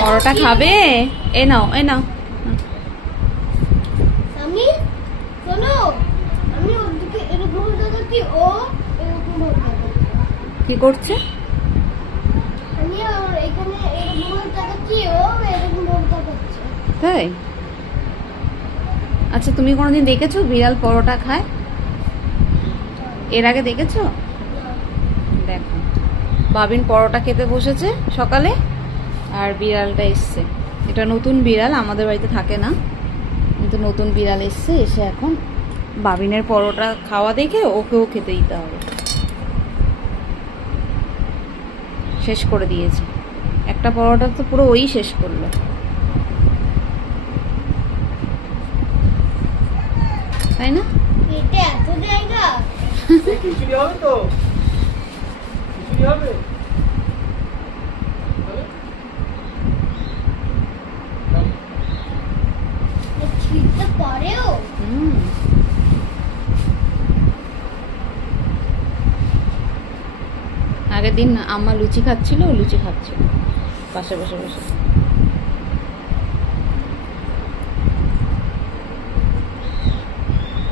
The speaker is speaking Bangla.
পরোটা খাবে? এ নাও এ নাও। আমি শোনো, আমি ওদিকে এরকম দেখাচ্ছি, ও এরকম দেখাচ্ছে। কি করছে? আমি আর এখানে এরকম দেখাচ্ছি, ও এরকম দেখাচ্ছে। তাই? আচ্ছা, তুমি কোনোদিন দেখেছো বিড়াল পরোটা খায়? এর আগে দেখেছো? দেখো, বাবিন পরোটা খেতে বসেছে সকালে, আর বিড়ালটা এসছে। এটা নতুন বিড়াল, আমাদের বাড়িতে থাকে না, কিন্তু নতুন বিড়াল এসছে, এসে এখন বাবিনের পরোটা খাওয়া দেখে ওকেও খেতে দিতে হবে। শেষ করে দিয়েছে একটা পরোটা, তো পুরো ওই শেষ করলো, তাই না? পেটে এত জায়গা। খিচুড়ি হবে তো? খিচুড়ি হবে? ছিটতে পারেও। আগের দিন আম্মা লুচি খাচ্ছিল, লুচি খাচ্ছিল পাশে বসে বসে।